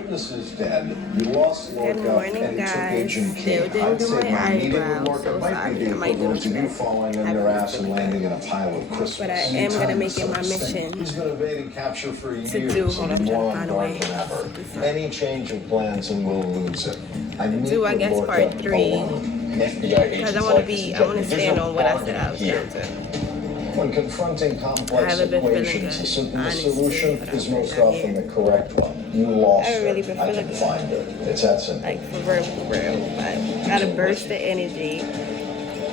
witness is dead. You lost Good Lorca morning, and it took guys. Agent Still King. didn't I'd do say my my meeting with eyebrows, Lorca so might sorry. be I the might do equivalent of you today. falling on Haven't your been ass and feeling landing good. in a pile of Christmas. But I am gonna make it my mission He's been evading capture for years. to do. Hold on, I'm He'll be more trying to on find a guard way. than ever. Any change of plans and we'll lose him. I meet Do I with guess Lorca part 3 alone. because I want to stand on what I said I was going to. When confronting I complex haven't been feeling equations, good, the honestly, solution but is I'm most not often here. the correct one. You lost I haven't really it. been I feeling can good. find it. It's that simple. Like, for real. But gotta burst the energy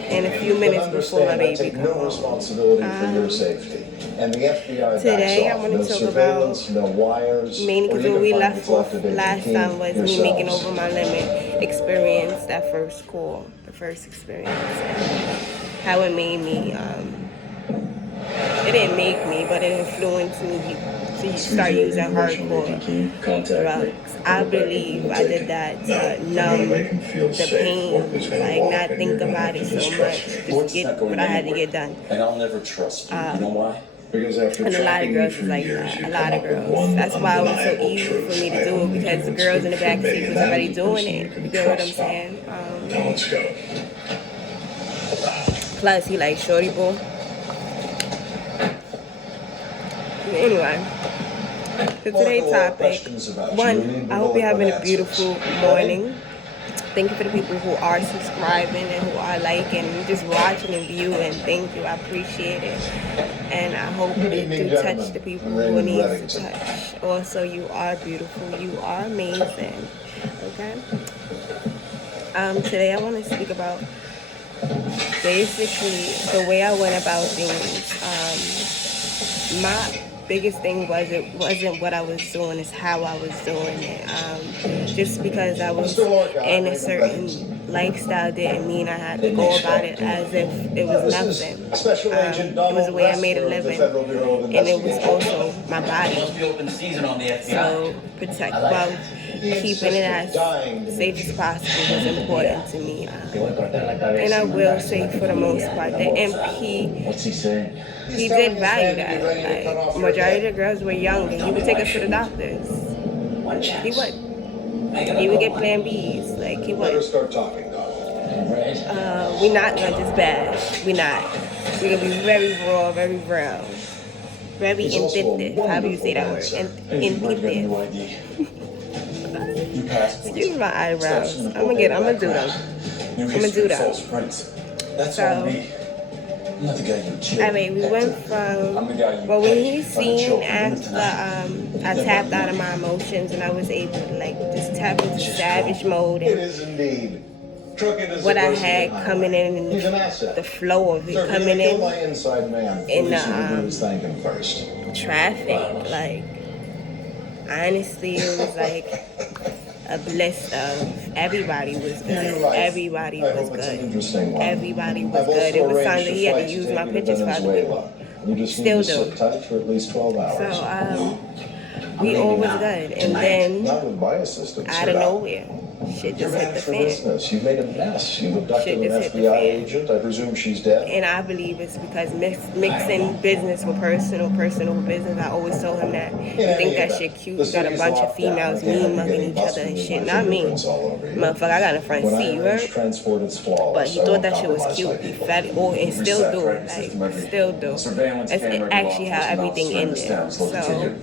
in a few minutes before my baby take come no home. responsibility for your safety. And the FBI Today, backs I off. want to No talk surveillance, about no wires. mainly or because you where can we find left what's off left of Agent last King time was me yourselves. making over my limit experience, that first call, the first experience, and how it made me, it didn't make me, but it influenced me to start using hardcore drugs. I believe I did that to numb the pain, like not think about it so much, just get what I had to get done. And I'll never trust you. You know why? Because after And a lot of tracking girls me is for like years, that. you A lot of come up with girls. one That's why it was so undeniable easy truth. for me to I do it, only because the can girls in the speak back for me, seat was and that already is the doing person you it. can You get what I'm trust now. saying? Now let's go. Plus, he like shorty boy. Anyway, for today's topic, one, I hope you're having a beautiful morning. Thank you for the people who are subscribing and who are liking and just watching and viewing. Thank you. I appreciate it. And I hope it do touch the people who it needs to touch. Also, you are beautiful. You are amazing. Okay? Today I want to speak about basically the way I went about things. My biggest thing wasn't what I was doing, it's how I was doing it. Just because I was in a certain lifestyle didn't mean I had to go about it as if it was nothing. It was the way I made a living, and it was also my body. So keeping it as safe as possible was important to me. And I will say, for the most part, the MP, What's he saying? he did value that. Like, majority of the girls were young, and he would take us to the doctors. He would. He would get Plan Bs. Like, he would. Start talking, dog. We not gonna just bash. We not. We gonna be very raw, very brown, very intuitive. How do you say that word? Intuitive. Excuse my eyebrows. I'm gonna do them. I'm gonna do them. That's So, on me. I'm not the guy you killed. I mean, we went from, well, when he seen after I tapped out of my emotions and I was able to like just tap into savage mode It and is indeed. what I had coming in and the flow of it coming in My inside man. in Thank him first. traffic, like, honestly, it was like a bliss of everybody was good. Everybody was good. Everybody was good. It was times that he had to use my pictures for other people. You just Still need to do. sit tight for at least 12 hours. So, we all was good. And then, Not with my assistance. out of nowhere, shit just hit the fan. Business. You made a mess. You abducted Shit an just hit the FBI fan. agent. I presume she's dead. And I believe it's because mixing business with personal with business. I always told him that. You think that shit cute? You got a bunch of females mean mugging each other and shit. Not me. Motherfucker, I got a front seat, you heard? But he thought that shit was cute. He fed it, and still do. Like, still do. That's actually how everything ended. So,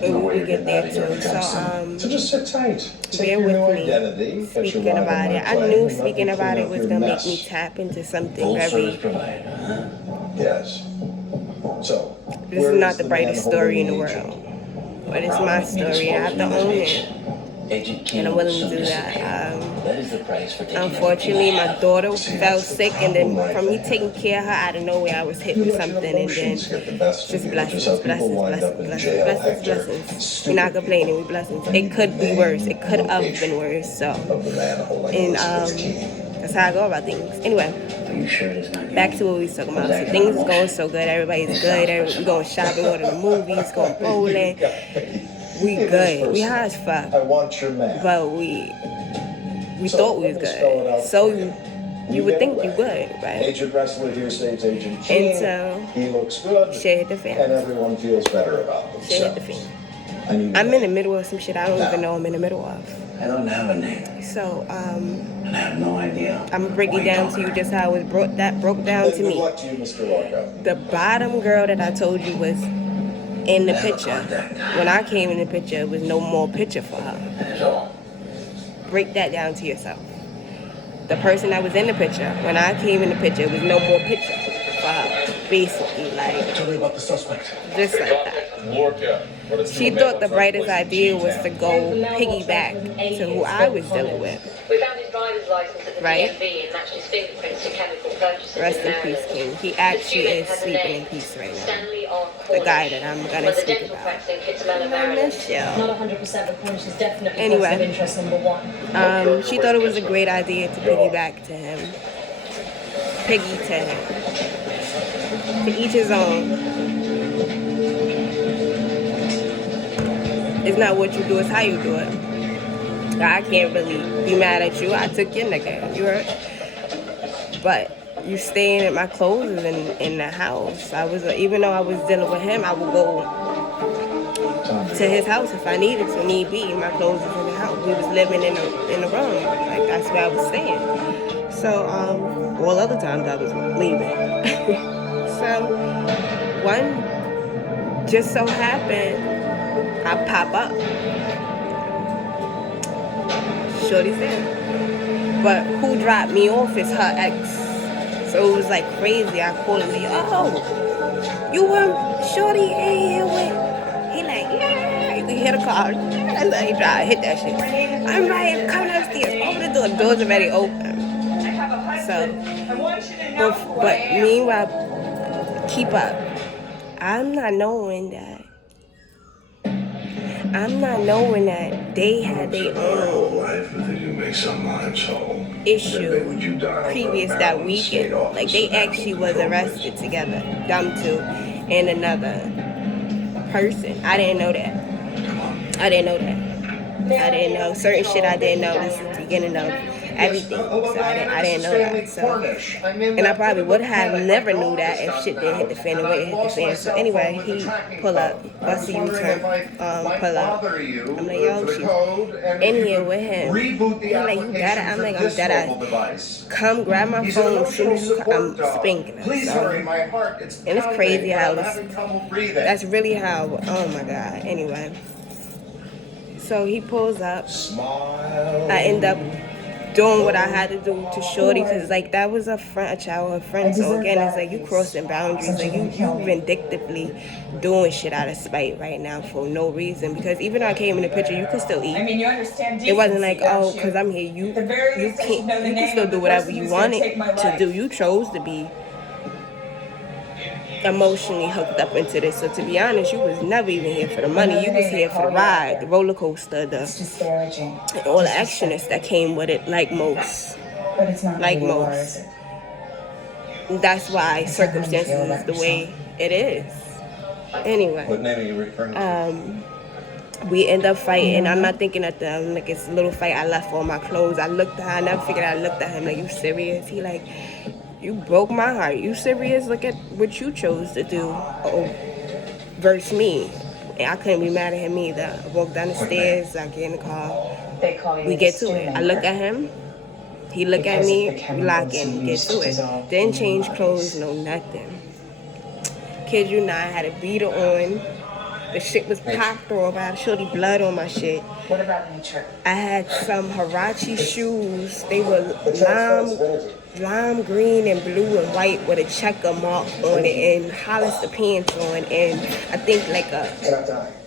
we get there too. So just sit tight. Bear with me speaking about it. I knew speaking about it was going to make me tap into something very... Yes. So, this is not the brightest story in the world, but it's my story. I have to own it, and I'm willing to do that. Unfortunately, my daughter fell sick, and then from me taking care of her, out of nowhere, I was hit with something, and then just blessings. We're not complaining, we're blessings. It could be worse. It could have been worse. So, and that's how I go about things. Anyway, back to what we was talking about. So things is going so good. Everybody's good. We going shopping, going to the movies, going bowling. We good. We high as fuck. I want your man. But we thought we was good. So you would think you good, right? Agent Wrestler here saves Agent King. Until he looks good. shit hit the fan. And everyone feels better about themselves. Shit hit the fan. I'm in the middle of some shit I don't even know I'm in the middle of. I don't have a name. So, And I have no idea. I'm gonna break it down to you just how it was broke down to Good me. luck to you, Mr. Largo. The bottom girl that I told you was in the picture. When I came in the picture, it was no more picture for her. That's all. Break that down to yourself. The person that was in the picture, when I came in the picture, it was no more picture for her. Basically, like, Tell me about the suspect. just like that. She thought the brightest idea was to go piggyback to who I was dealing with. We found his driver's license at the Right? DMV and matched his fingerprints to chemical purchases. Rest in peace, King. He actually is sleeping in peace right now. The guy that I'm gonna speak about. I miss you. Not 100%, but Cornish is definitely Anyway. person of interest number one. She thought it was a great idea to piggyback to him. Piggy to him. To each his own. It's not what you do, it's how you do it. I can't really be mad at you. I took your nigga, you heard? But you staying at my clothes in the house. Even though I was dealing with him, I would go to his house if I needed to, need be. My clothes was in the house. We was living in the room. Like, that's where I was staying. So, all other times I was leaving. So, one just so happened, I pop up. Shorty's there. But who dropped me off is her ex. So it was like crazy. I called him, yo, you were Shorty in here with? He like, yeah. You can hear the car. That's how he drive. Hit that shit. I'm right, coming upstairs. Open the door. The door's already open. So, but meanwhile, keep up. I'm not knowing that they had their own issue previous that weekend. Like, they actually was arrested together, them two, and another person. I didn't know that. I didn't know certain shit. I didn't know. This is the beginning of everything. So I didn't know that. So, and I probably would have never knew that if shit didn't hit the fan the way it hit the fan. So anyway, he pull up, bust a U-turn, pull up. I'm like, yo, she's in here with him. He's like, you got it? I'm like, I'm dead. Come grab my phone as soon as you come. I'm spanking her. So, and it's crazy how that's really how, oh my God. Anyway. So he pulls up. I end up doing what I had to do to Shorty, because like that was a childhood friend. So again, it's like you crossing boundaries, like you vindictively doing shit out of spite right now for no reason. Because even though I came in the picture, you could still eat. I mean, you understand. It wasn't like, oh, because I'm here, you can still do whatever you wanted to do. You chose to be emotionally hooked up into this. So to be honest, you was never even here for the money. You was here for the ride, the roller coaster, Disparaging. all the actionness that came with it, like most. But it's not Like who you are, most. is it? That's why circumstances is the way it is. Anyway, What name are you referring to? we end up fighting. I'm not thinking at them like it's a little fight. I left all my clothes. I looked at her. I never figured I looked at him like, you serious? He like, you broke my heart. You serious? Look at what you chose to do. Versus me. And I couldn't be mad at him either. I walked down the stairs. I get in the car. They call you We a get to it. student I look maker. at him. He look at Because me. of the We chemicals lock in. you Get used to to it. dissolve Didn't in change your clothes. bodies. No nothing. Kid you not. I had a beater on. The shit was popped off. I had shorty blood on my shit. What about nature? I had some Hirachi shoes. They were lime green and blue and white with a checker mark on it, and Hollister pants on, and I think like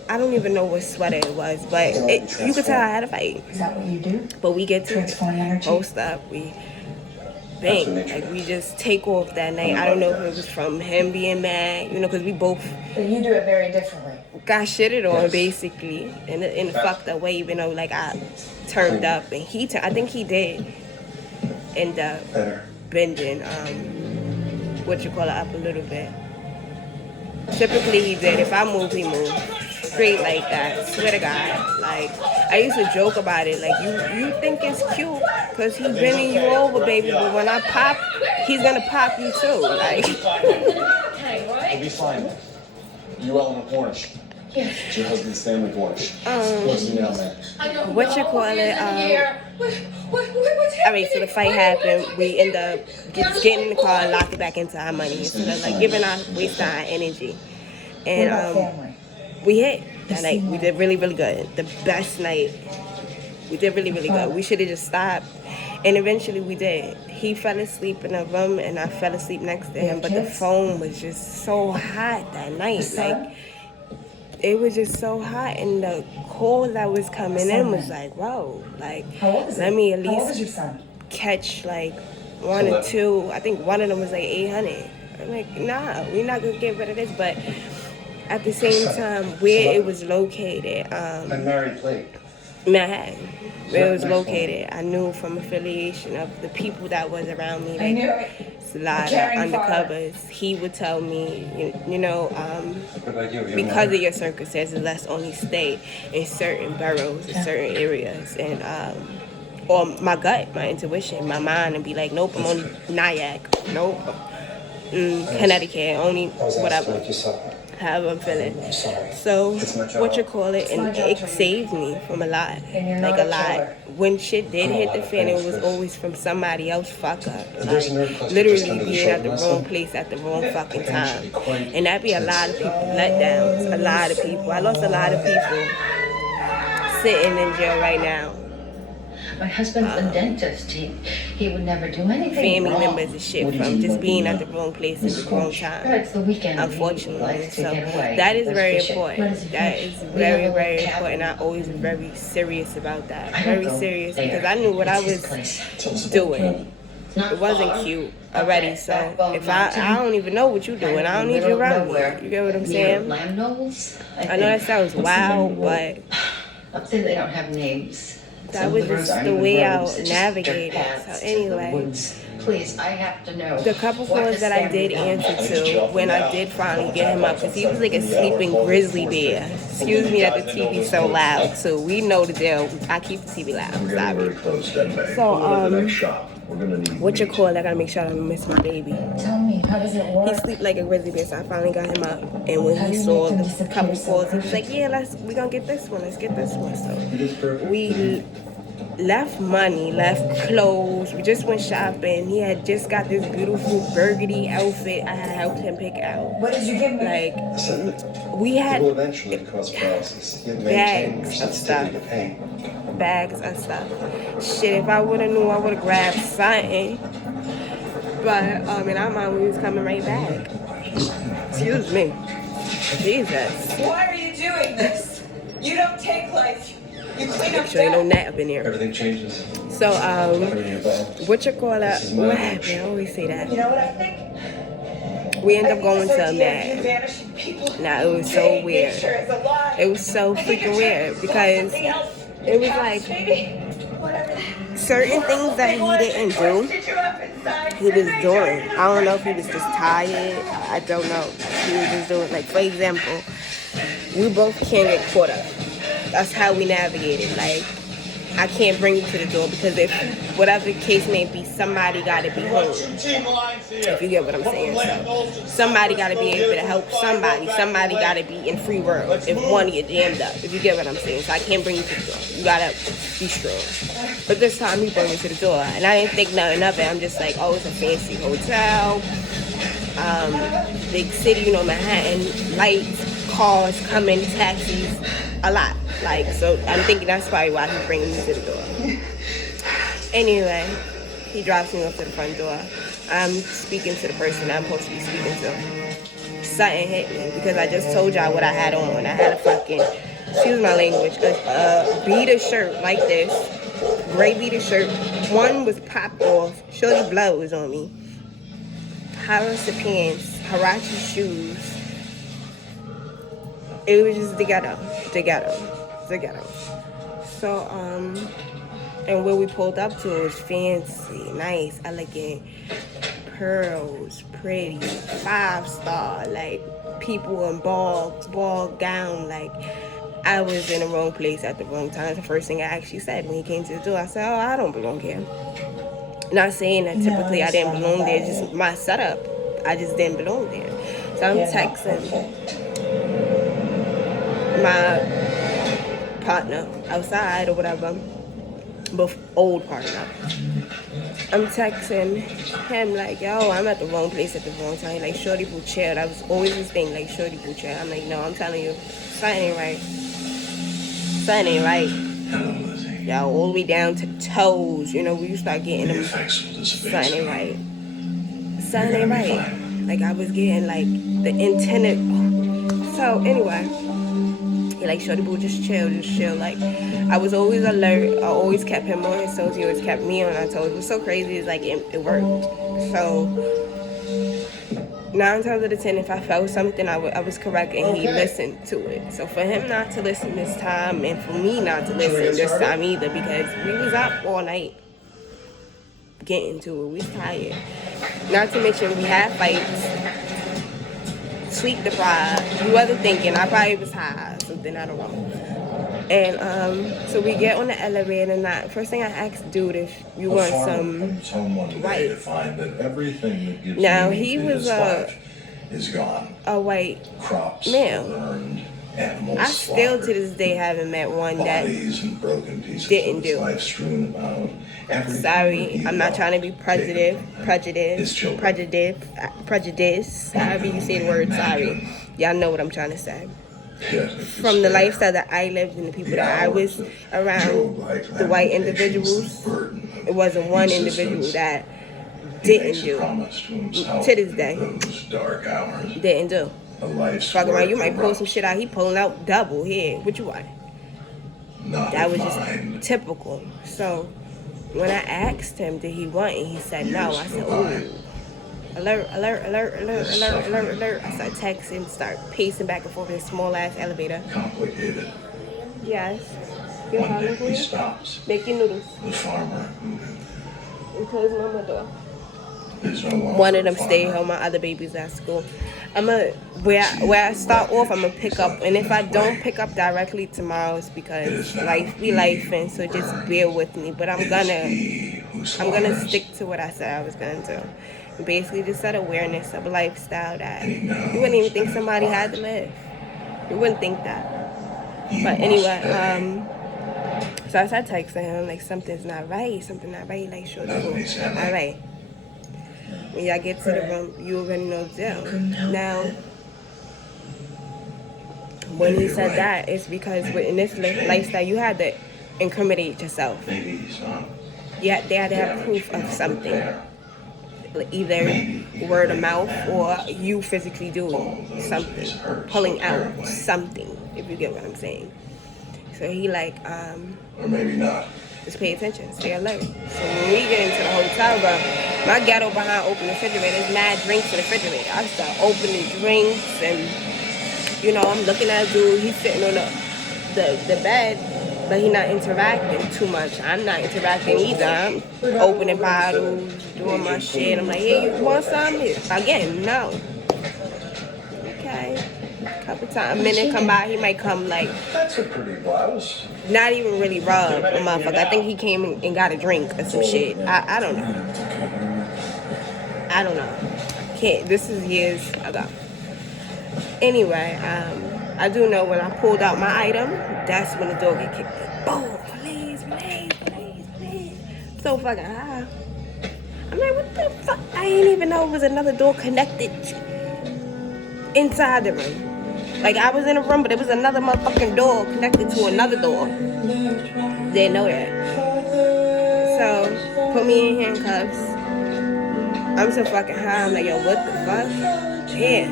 I don't even know what sweater it was, but you could tell I had a fight. Is that what you do? But we get to Transform energy? post up, we bang, like we just take off that night. I don't know if it was from him being mad, because we both But you do it very differently. got shitted on basically in a fucked up way, even though like I turned up and I think he did end up bending up a little bit. Typically he did. If I move, he moved. Straight like that. Swear to God. Like I used to joke about it. Like you think it's cute because he's bending you over, baby. But when I pop, he's gonna pop you too. Like You'll be fine. You Ellen Cornish. It's your husband's family watch. What's the now, man? What you call it? Alright, so the fight happened. We end up just getting in the car and locked it back into our money instead of like wasting our energy. What And about family? we hit that night. We did really, really good. The best night. We did really, really good. We should have just stopped. And eventually we did. He fell asleep in a room and I fell asleep next to him. But the phone was just so hot that night. Like, it was just so hot. And the call that was coming in was like, whoa. Like, let me at How old is your least son? catch like one or two. I think one of them was like 800. I'm like, nah, we're not going to get rid of this. But at the same time, where it was located, I'm married late. Manhattan, where it was located, I knew from affiliation of the people that was around me. I knew Like, it. it's a lot of caring undercovers. He would tell me, because of your circumstances, let's only stay in certain boroughs, in certain areas, and or my gut, my intuition, my mind, and be like, nope, I'm only Nyack, nope, Connecticut, only whatever. How I'm feeling. So, what you call it, and it saved me from a lot. Like a lot. When shit did hit the fan, it was always from somebody else fuck up. Like, literally being at the wrong place at the wrong fucking time. And that be a lot of people letdowns. A lot of people. I lost a lot of people sitting in jail right now. My husband's a dentist. He would never do anything Family wrong. members and shit from just being at the wrong place at the wrong time. It's the weekend. Unfortunately. He likes to So get away. that is Goes very fishing. important. That is very, very important. I always was very serious about that. Very serious because I knew what I was doing. It wasn't cute already. So if I don't even know what you're doing, I don't need you around me. You get what I'm saying? I I know that sounds wild, but I'll say they don't have names. that Some was of the roads just aren't the even way I roads, it's just navigated. dirt paths So to the anyway. woods. Please, I have to know. The couple what calls has that I Stanley did done? answer to when I did finally get him up, because he was like a sleeping grizzly bear. Excuse me that the TV's so loud too. We know the deal. I keep the TV loud. We're getting very Sorry. close, Denver. So, We'll go to the next shop. We're gonna need What you meat. call it? I gotta make sure I don't miss my baby. Tell me, how does it He work? sleep like a grizzly bear, so I finally got him up. And when How do he you saw make them the disappear couple so calls, he was like, quickly? "Yeah, we gonna get this one. Let's get this one." So It is perfect. we left money, left clothes. We just went shopping. He had just got this beautiful burgundy outfit I had helped him pick out. What did you give me? Like, Listen, we it had will eventually cause paralysis. You maintain your bags of sensitivity stuff. to pain. Bags and stuff. Shit, if I would have knew, I would have grabbed something. But in our mind, we was coming right back. Excuse me. Jesus. Why are you doing this? You don't take life. You clean Make sure ain't no gnat up in here. Everything changes. So, Everything about. what you call that? This is my What lunch. happened? I always say You that. know what I think? We end I up think going this to a idea of you man. vanishing people Now, it was so today, weird. nature is a lie. It was so I think freaking you're weird trying because something else. it was Past, like maybe. Whatever. certain things that he didn't do, Twisted you up inside. he was doing. I don't know if he was just tired. I don't know. He was just doing, like, for example, we both can't get caught up. That's how we navigated. Like, I can't bring you to the door because if whatever the case may be, somebody got to be home. If you get what I'm saying. So, somebody got to be able to help somebody. Somebody got to be in free world if one of you jammed up. If you get what I'm saying. So I can't bring you to the door. You got to be strong. But this time he brought me to the door. And I didn't think nothing of it. I'm just like, oh, it's a fancy hotel. Big city, you know, Manhattan. Lights, cars, coming, taxis. A lot. Like, so I'm thinking that's probably why he's bringing me to the door. Anyway, he drops me off to the front door. I'm speaking to the person I'm supposed to be speaking to. Something hit me because I just told y'all what I had on. I had a fucking, excuse my language, a beater shirt like this. Gray beater shirt. One was popped off. Shorty blood was on me. Harissa pants. Harachi shoes. It was just together. So, and where we pulled up to was fancy, nice, elegant, pearls, pretty, 5-star, like, people in ball gown, like, I was in the wrong place at the wrong time. The first thing I actually said when he came to the door, I said, oh, I don't belong here. Not saying that typically I didn't belong there, just my setup, I just didn't belong there. So I'm texting. my partner outside or whatever, both old partner. I'm texting him like, yo, I'm at the wrong place at the wrong time. Like, shorty boo chill. That was always his thing, like, shorty boo chill. I'm like, no, I'm telling you, something ain't right. Something ain't right. Hello, Lizzie. Yo, all the way down to toes. You know, we start getting The them. effects will dissipate. Something ain't soon. right. You're Something gonna ain't be right. fine. Like, I was getting, like, the intended. So, anyway. He like, shorty boo, just chill. Like, I was always alert. I always kept him on his toes. He always kept me on our toes. What's so crazy is, like, it worked. So, 9 times out of 10, if I felt something, I was correct, and he listened to it. So, for him not to listen this time, and for me not to listen this time either, because we was up all night getting to it. We was tired. Not to mention, we had fights. Sleep deprived. You wasn't thinking. I probably was high or something. I don't know. And so we get on the elevator, and first thing I asked dude if you want some comes home one day white. to find that everything that gives Now, meaning he to was his life is gone. a white Crops male. burned, animals I still to slaughtered, this day haven't met one that bodies and broken pieces didn't of his do. life strewn about. Everything Sorry, he I'm not loved, trying to be taken from him. His children. prejudice, however you say the word, sorry. Y'all know what I'm trying to say. Pit of From the despair. lifestyle that I lived and the people The that I was hours of around, Job-like the white lamentations, individuals, the burden of it wasn't one individual existence. that He makes didn't a do. promise to himself To this day. in those dark hours. Didn't do. A life's Fuck around, you work might pull some erupts, shit out. He pulling out double here. What you want? not That was just refined. typical. So when I asked him, did he want it? He said no. I said, ooh. Alert, alert, alert, alert, alert, alert, alert. I started texting, start pacing back and forth in a small ass elevator. Complicated. Yes. You're One day hungry? he stops. Make your noodles. The farmer who And close my door. is no longer One of them a farmer. stay home, my other baby's at school. Where I start off, I'm gonna pick up, and if I don't pick up directly tomorrow, it's because life be life, and so just bear with me. But I'm gonna stick to what I said I was gonna do. Basically, just set awareness of a lifestyle that you wouldn't even think somebody had to live. You wouldn't think that. But anyway, so I started texting him like something's not right, like sure, cool. All right. When y'all get to the room, you already know the deal. Now, when he said that, it's because in this lifestyle, you had to incriminate yourself. Maybe he's not. Yeah, they had to have proof of something. Either word of mouth or you physically doing something, pulling out something, if you get what I'm saying. So he like, Or maybe not. just pay attention, stay alert. So when we get into the hotel room, my ghetto behind open refrigerator, there's mad drinks in the refrigerator. I start opening drinks and, you know, I'm looking at a dude, he's sitting on the bed, but he not interacting too much. I'm not interacting either. I'm opening bottles, doing my shit. I'm like, hey, you want some? Again, no. Okay. Couple times, a minute come by, he might come like, That's a pretty blouse. not even really rub a motherfucker. I think he came and got a drink or some shit. I don't know. I don't know. Can't. This is years ago. Anyway, I do know when I pulled out my item, that's when the door get kicked in. Boom! Police. So fucking high. I'm like, what the fuck? I didn't even know it was another door connected inside the room. Like, I was in a room, but it was another motherfucking door connected to another door. Didn't know that. So, put me in handcuffs. I'm so fucking high. I'm like, yo, what the fuck? Yeah.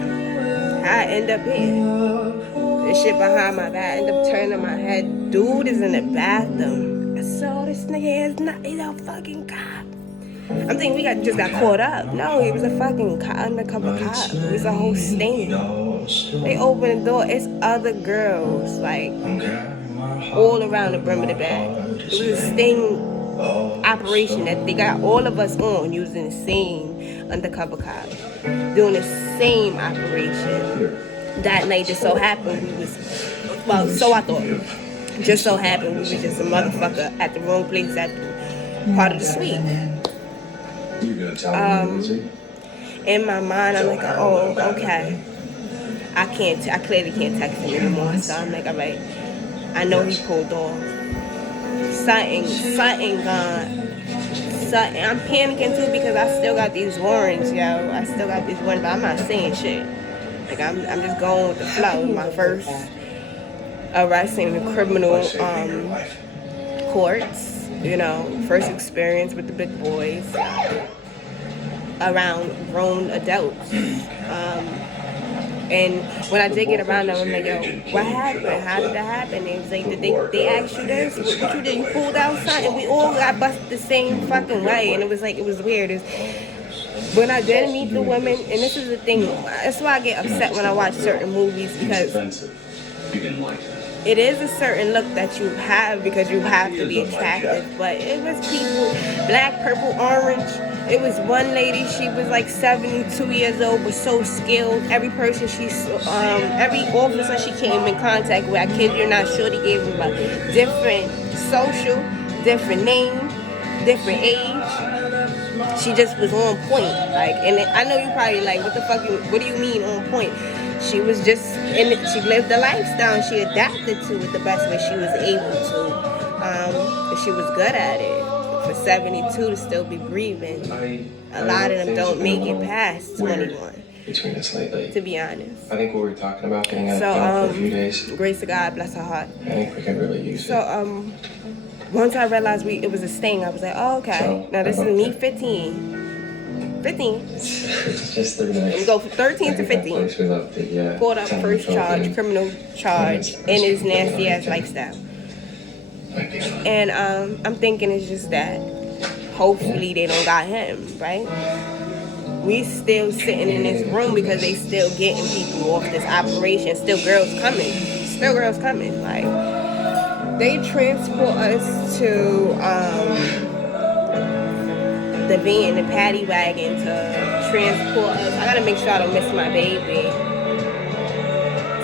How I end up here? This shit behind my back. I end up turning my head. Dude is in the bathroom. I saw this nigga he's a fucking cop. I'm thinking we just got caught up. No, he was a fucking undercover cop. It was a whole sting. They open the door. It's other girls, like, all around the brim of the bed. It was a sting operation that they got all of us on using the same undercover cop. Doing the same operation. That night just so happened we was, well, so I thought. Just so happened we was just a motherfucker at the wrong place at the part of the suite. You gonna tell me, Lizzie? In my mind, I'm like, oh, okay. I clearly can't text him anymore. So I'm like, all right, I know he pulled off. Something gone. Something. I'm panicking too because I still got these warrants, yo. I still got these warrants, but I'm not saying shit. Like I'm just going with the flow. My first arrest in the criminal courts, you know, first experience with the big boys around grown adults. And when I did get around them, I'm like, yo, what happened? How did that happen? They was like, did they ask you this? What you did? You pulled out something? We all got busted the same fucking way. And it was weird. When I did meet the women, and this is the thing, that's why I get upset when I watch certain movies, because You didn't like that. it is a certain look that you have because you have to be attractive. But it was people, black, purple, orange. It was one lady, she was like 72 years old, but so skilled. Every person every officer she came in contact with, I kid you not, shorty gave them a different social, different name, different age. She just was on point. Like, and I know you probably like, what do you mean on point? She was just, she lived the lifestyle and she adapted to it the best way she was able to. And she was good at it. For 72 to still be breathing, a lot of them don't make it past 21. Between us lately, to be honest. I think what we were talking about getting out for a few days. Grace of God, bless her heart. I think we could really use it. So once I realized it was a sting, I was like, oh, okay. So, now this is me 15. It's just 3 minutes. We go from 13 to 15. We loved it, yeah. Pulled up first charge, criminal charge, in his nasty ass lifestyle. And I'm thinking it's just that hopefully they don't got him, right? We still sitting in this room because they still getting people off this operation. Still girls coming. Like, they transport us to the van, the paddy wagon to transport us. I gotta make sure I don't miss my baby.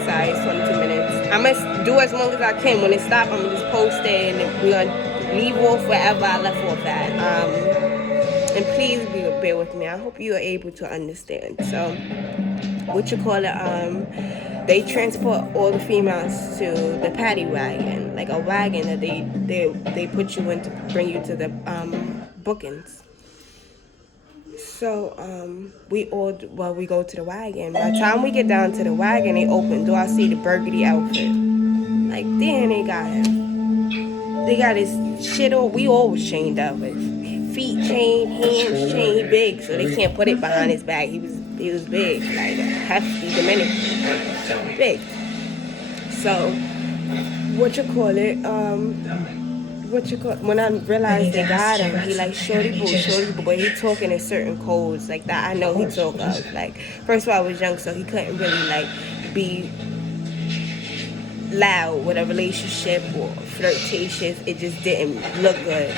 Sorry, it's 22 minutes. I must do as long as I can. When it stops, I'm gonna just post it and we're gonna leave off wherever I left off at. And please bear with me. I hope you are able to understand. So, they transport all the females to the paddy wagon, like a wagon that they put you in to bring you to the bookings. So we go to the wagon. By the time we get down to the wagon, they open the door. I see the burgundy outfit. Like, damn, they got him. They got his shit on. We all was chained up with feet chained, hands chained. He big, so they can't put it behind his back. He was big, like a hefty Dominican, big. So when I realized they got him, he like shorty boy, he talking in certain codes like that I know he talk of. Like, first of all, I was young, so he couldn't really like be loud with a relationship or flirtatious. It just didn't look good.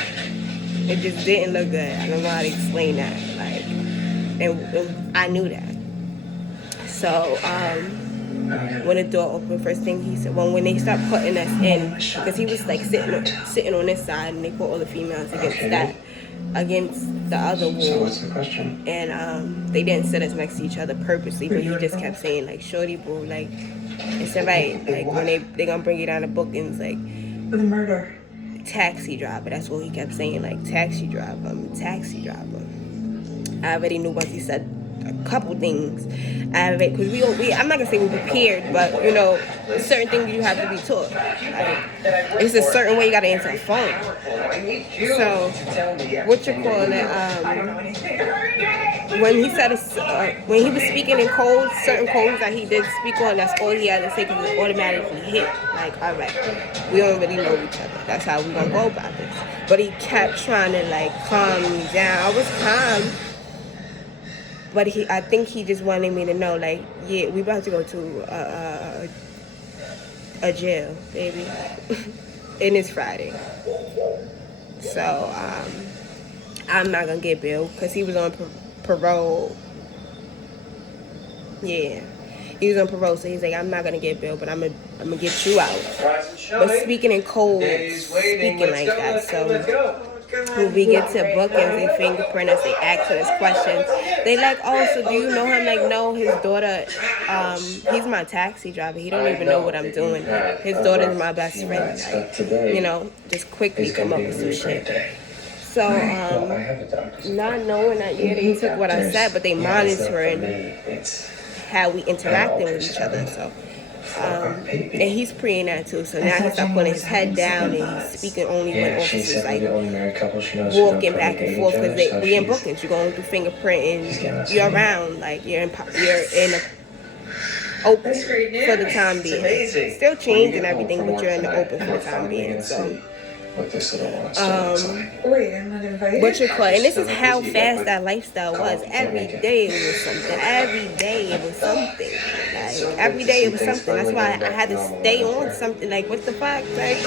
I don't know how to explain that. Like, and I knew that. So when the door opened, first thing he said, when they stopped putting us in, because he was like sitting on this side, and they put all the females against the other wall. So what's the question? And they didn't sit us next to each other purposely, but he just kept saying like, "Shorty, boo, like, it's alright. Like, when they gonna bring you down to bookings, like, For the murder. taxi driver." That's what he kept saying, like, taxi driver. I already knew once he said a couple things. Because I'm not gonna say we're prepared, but you know, certain things you have to be taught. Like, it's a certain way you gotta answer the phone. So, when he said when he was speaking in codes, certain codes that he did speak on, that's all he had to say because it automatically hit. Like, all right, we don't really know each other. That's how we gonna go about this. But he kept trying to like calm me down. I was calm. But I think he just wanted me to know, like, yeah, we about to go to a jail, baby. And it's Friday. So, I'm not going to get bail because he was on parole. Yeah. He was on parole, so he's like, I'm not going to get bail, but I'm going to get you out. But speaking in code, speaking like that, so when we get to bookings, they fingerprint us, they ask us questions. They like, oh, so do you know him? Like, no, his daughter, he's my taxi driver. He don't even know what I'm doing. His daughter's my best friend. Like, you know, just quickly come up with some shit. So, not knowing that, yeah, they took what I said, but they monitoring how we interacting with each other. So, and he's preying that too. So now he stopped putting his head down and he's speaking only when officers like walking back and forth because we in bookings. You're going through fingerprinting. You're around, like you're in a open for the time being. Still changing everything, but you're in the open for the time being. So. Wait, I'm not invited. What you call it? And this is how fast that lifestyle was. Every day it was something. Every day it was something. Like every day it was something. That's why I had to stay on something. Like what the fuck? Like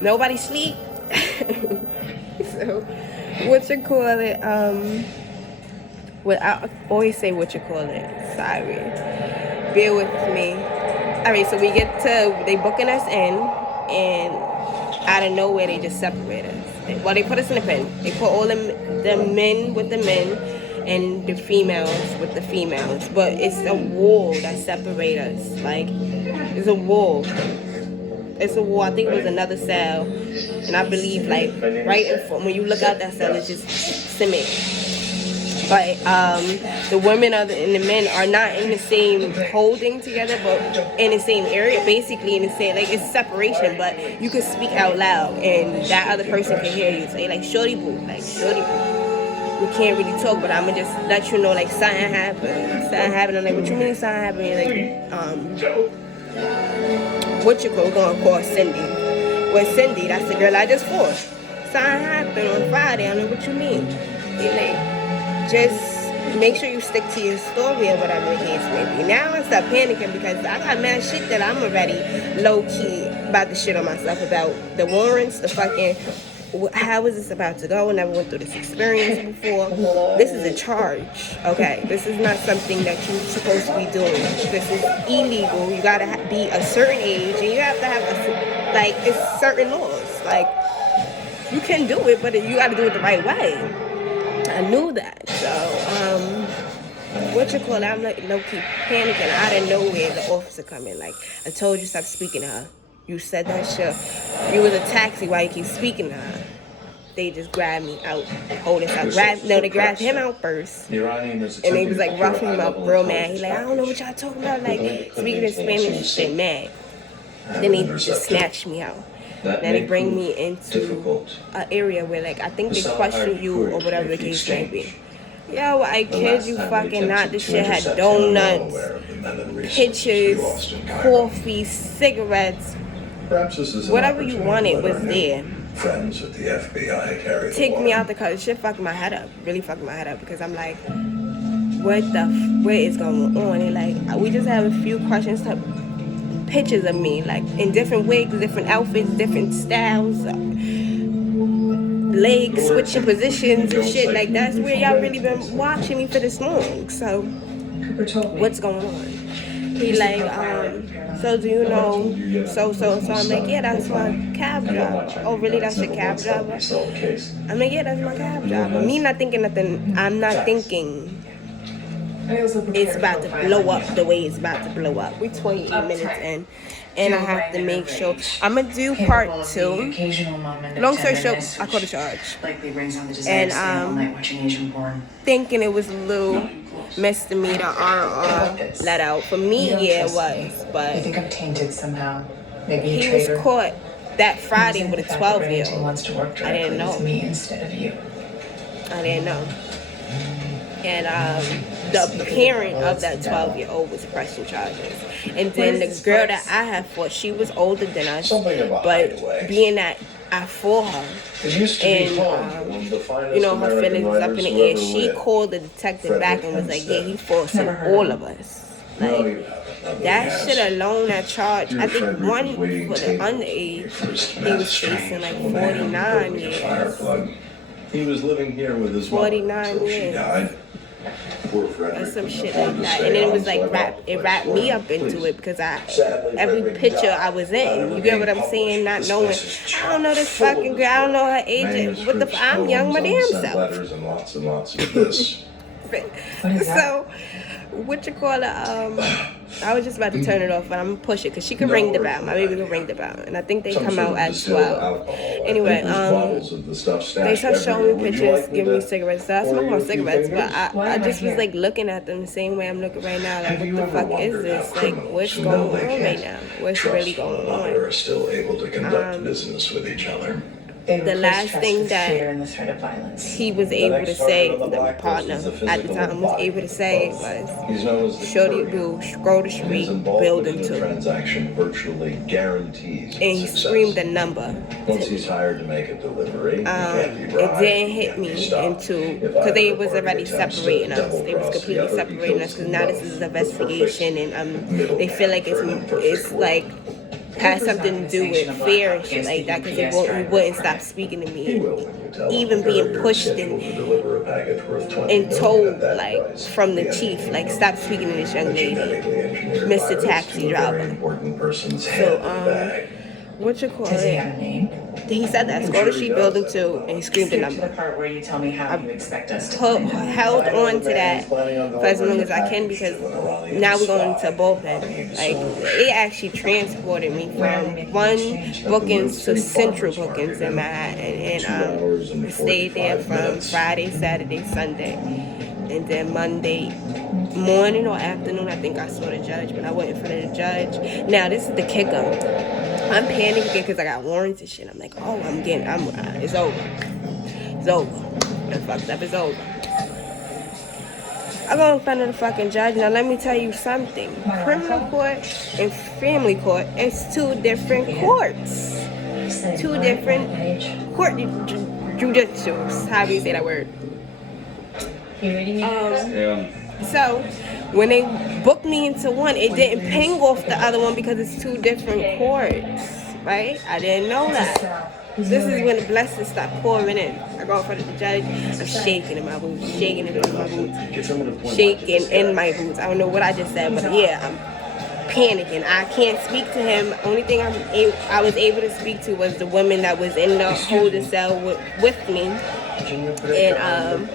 nobody sleep. So what you call it? Well, I always say what you call it. Sorry. Bear with me. All right, so we get to they booking us in and. Out of nowhere, they just separate us. Well, they put us in a pen. They put all the men with the men and the females with the females. But it's a wall that separates us. Like, it's a wall. It's a wall. I think it was another cell. And I believe, like, right in front, when you look out that cell, it's just cement. But the women and the men are not in the same holding together, but in the same area, basically in the same, like it's separation, but you can speak out loud and that other person can hear you. Say like, shorty boo, like shorty boo. We can't really talk, but I'ma just let you know like something happened. I'm like, what you mean something happened? Like, what you call? We're gonna call Cindy. Well, Cindy, that's the girl I just fought. Something happened on Friday. I'm like, what you mean? You're like, just make sure you stick to your story or whatever the case may be. Now I stop panicking because I got mad shit that I'm already low-key about to shit on myself about the warrants, the fucking, how is this about to go? I never went through this experience before. This is a charge, okay? This is not something that you're supposed to be doing. This is illegal. You gotta be a certain age and you have to have it's certain laws. Like, you can do it, but you gotta do it the right way. I knew that. So, what you call it? I'm like low-key panicking. Out of nowhere, the officer come in. Like, I told you stop speaking to her. You said that shit. You was a taxi. Why you keep speaking to her? They just grabbed me out. Hold us out. They grabbed him out first. And they was like roughing him up real mad. He like, I don't know what y'all talking about. Like, speaking in Spanish, they mad. Then they just snatched me out. Then they bring me into an area where, like, I think they question you or whatever the case may be. Yo, I kid you fucking not. This shit had donuts, pictures, coffee, cigarettes, whatever you wanted was there. Friends with the FBI. Take me out the car. This shit fucked my head up. Really fucked my head up because I'm like, what is going on? And like, we just have a few questions to pictures of me, like in different wigs, different outfits, different styles, legs switching positions and shit. Like, that's where y'all really been watching me for this long. So what's going on? He like, so do you know so I'm like, yeah, that's my cab driver. Oh really, that's your cab driver? I'm like, yeah, that's my cab driver. Me not thinking nothing. I'm not thinking it's about to blow up the way it's about to blow up. We're 28 minutes in, and I have to make sure. I'm gonna do part 2. Long story short, I called a charge. And thinking it was a little misdemeanor RR let out. For me, yeah, it was. But I think I'm tainted somehow. Maybe he was caught that Friday with a 12-year-old. I didn't know. Me instead of you. I didn't know. And the parent of that 12-year-old was pressing charges. And then the girl that I had fought, she was older than us. But being that I fought her, and you know, her feelings was up in the air, she called the detective back and was like, yeah, he forcing all of us. Like, that shit alone, that charge, I think one for the underage, he was facing like 49 years. He was living here with his mother 49 until she years. died. or some shit like that. And then it was like it wrapped me up into it because every picture I was in, you get what I'm saying? Not knowing, I don't know this fucking girl, I don't know her age. What the I'm young, my damn self. Letters and lots of this. So, what you call it? I was just about to turn it off, but I'm gonna push it because she can ring the bell. My baby can ring the bell, and I think they come out at 12. Anyway, they start showing me pictures, giving me cigarettes. So I smoke my cigarettes, but I just was like looking at them the same way I'm looking right now. Like, what the fuck is this? Like, what's going on right now? What's really going on? Are still able to conduct business with each other. The last thing that he was able to say, the partner at the time was able to say was, Shorty Boo, scroll the street, building 2. Transaction virtually guarantees and he screamed a number. Once he's hired to make a delivery, it didn't hit me into, because they was already separating us. They was completely separating us because now this is an investigation and they feel like it's like, has something to do with fear and shit like that because he wouldn't stop speaking to me. Even being pushed and told, like, from the chief, like, stop speaking to this young lady, Mr. Taxi Driver. So, what you call it? Does he have a name? He said that. Go to Street Building 2, and he screamed the number. The part where you tell me how you expect us to. Held on to that for as long as I can because now we're going to bullpen. Like, it actually transported me from one bookings to central bookings in Manhattan, and I stayed there from Friday, Saturday, Sunday, and then Monday morning or afternoon I think I saw the judge, but I went in front of the judge. Now this is the kicker. I'm panicking because I got warrants and shit. I'm like, oh, it's over. It's over. I'm fucked up, it's over. I go in front of the fucking judge. Now let me tell you something. Criminal court and family court is 2 different courts. 2 different court judicials. How do you say that word? So when they booked me into one, it didn't ping off the other one because it's 2 different courts, right? I didn't know that. This is when the blessings start pouring in. I go in front of the judge, I'm shaking in my boots, shaking in my boots, shaking in my boots. I don't know what I just said, but yeah, I'm panicking. I can't speak to him. Only thing I was able to speak to was the woman that was in the holding cell with me, and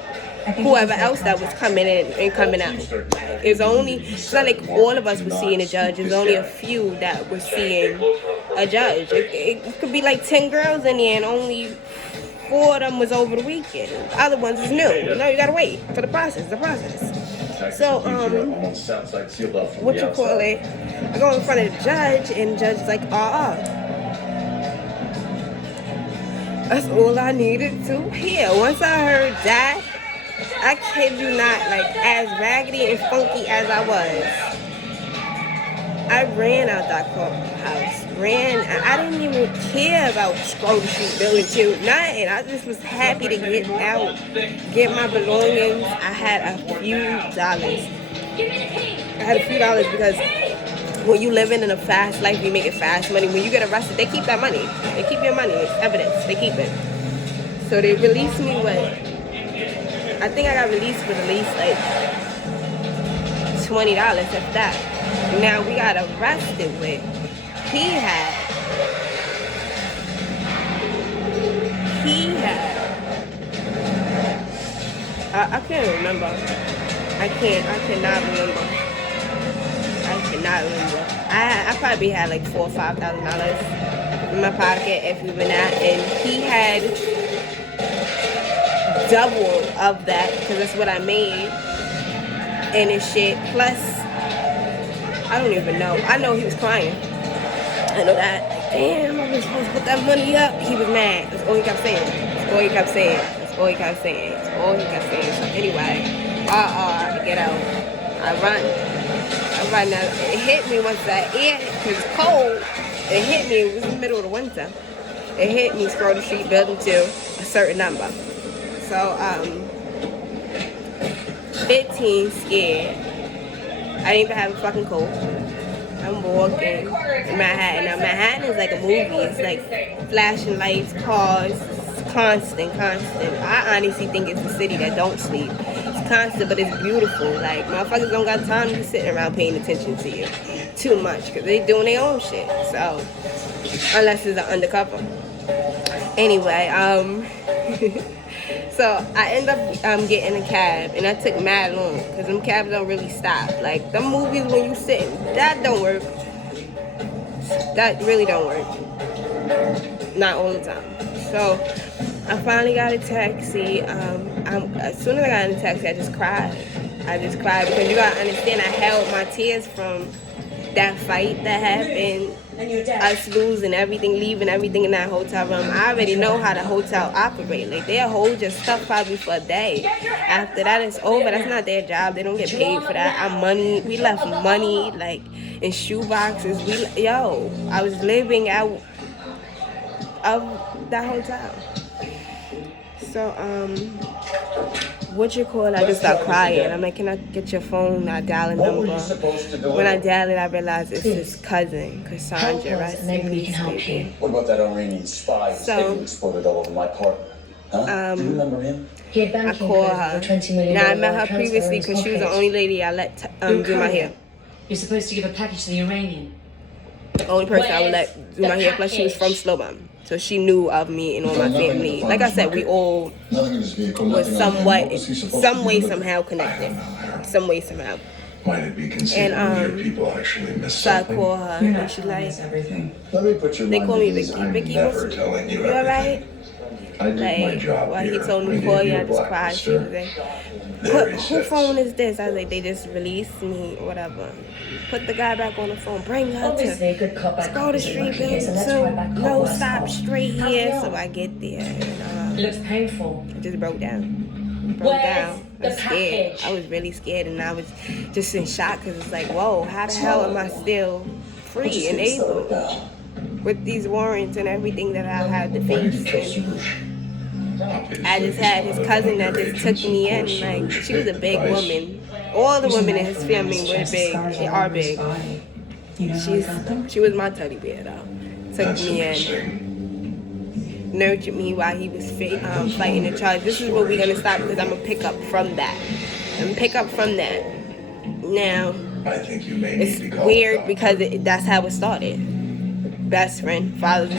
whoever else that was coming in and coming out. It's not like all of us were seeing a judge. There's only a few that were seeing a judge. It could be like 10 girls in there and only 4 of them was over the weekend. The other ones is new. No, you gotta wait for the process. So, what you call it? I go in front of the judge and the judge is like, that's all I needed to hear. Once I heard that, I kid you not, like, as raggedy and funky as I was, I ran out that house. I didn't even care about Scroll Street Building 2, nothing. I just was happy to get out, get my belongings. I had a few dollars. Because when you living in a fast life, you making fast money. When you get arrested, they keep that money. They keep your money. It's evidence. They keep it. So they released me with, I think I got released for at least like $20 if that. Now we got arrested with, he had I can't remember. I cannot remember. I probably had like $4,000 or $5,000 in my pocket if even that, and he had double of that because that's what I made and his shit. Plus, I don't even know. I know he was crying. I know that. Like, damn, I was supposed to put that money up. He was mad. That's all he kept saying. So anyway, I get out. I run. Now, it hit me once that air, because it's cold. It hit me. It was in the middle of the winter. It hit me, Scroll the Street Building 2, a certain number. So, 15, scared. I didn't even have a fucking coat. I'm walking in Manhattan. Now, Manhattan is like a movie. It's like flashing lights, cars, constant. I honestly think it's a city that don't sleep. It's constant, but it's beautiful. Like, motherfuckers don't got time to be sitting around paying attention to you too much because they doing their own shit. So, unless it's an undercover. Anyway, so I end up getting a cab, and I took mad long because them cabs don't really stop. Like, them movies when you sit, that don't work. That really don't work. Not all the time. So I finally got a taxi. As soon as I got in the taxi, I just cried. Because you gotta understand, I held my tears from that fight that happened, us losing everything, leaving everything in that hotel room. I already know how the hotel operate. Like, they'll hold your stuff probably for a day. After that, it's over. That's not their job. They don't get paid for that. We left money, like, in shoe boxes. I was living out of that hotel. So, I just start crying. I'm like, can I get your phone? I dial a number. When I dial it, I realize it's his cousin, Cassandra, right? Maybe we can help you. What about that Iranian spy who exploded all over my apartment? Huh? Do you remember him? He had I banking call code her. for $20 million. Now, I met her previously because she was the only lady I let do my hair. You're supposed to give a package to the Iranian. The only person I would let do my hair. Plus, she was from Slowbum. So she knew of me and all my family. Like I said, we all was some way, somehow connected. Some way, somehow. Might it be conceivable your people actually miss So I something? call her and she's like, Everything. Let me put your they mind call me at ease. Vicky. I'm Vicky, never telling you you alright? I did my job Well, he here. told me I to call gave you, a I just cried. blacklist, She was sir. like, There he who sits. phone is this? I was like, they just released me, whatever. Put the guy back on the phone. Bring her Obviously, a to good cop back go to is a street lucky case, and let's try so back cop no last stop call. straight How's here. it So going? I get there and It looks painful. I just broke down. I was scared. I was really scared, and I was just in shock because it's like, whoa, how the hell am I still free and able with these warrants and everything that I had to face? And I just had his cousin that just took me in. Like, she was a big woman. All the women in his family were big. They are big. She was my teddy bear though. Took me in. Nurtured me while he was fighting the charge. This is where we're gonna stop because I'm gonna pick up from that. Now, I think you may need it's to call weird because that's how it started. Best friend, father's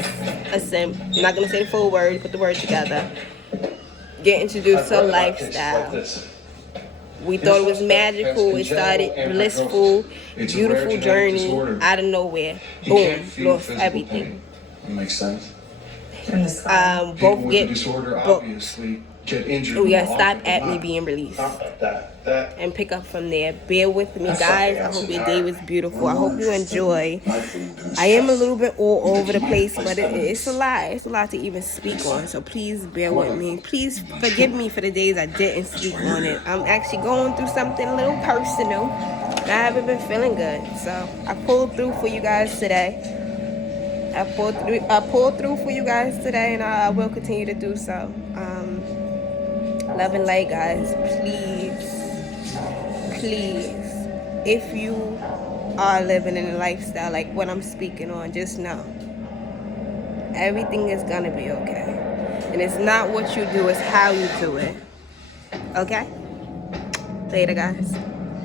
a simp. I'm not gonna say the full word, put the word together. Get introduced to a lifestyle. We thought it was magical. It started blissful, beautiful journey out of nowhere. Boom, lost everything. That makes sense. Both get disorder booked. obviously get injured. We gotta more stop often at than me not. being released That and pick up from there. Bear with me, guys. I hope your day was beautiful. I hope you enjoy. I am a little bit all over the place, but it's a lot. It's a lot to even speak on. So please bear with me. Please forgive me for the days I didn't speak on it. I'm actually going through something a little personal. I haven't been feeling good, so I pulled through for you guys today. I pulled through for you guys today, and I will continue to do so. Love and light, guys. Please, if you are living in a lifestyle like what I'm speaking on, just know everything is gonna be okay. And it's not what you do, it's how you do it. Okay? Later, guys.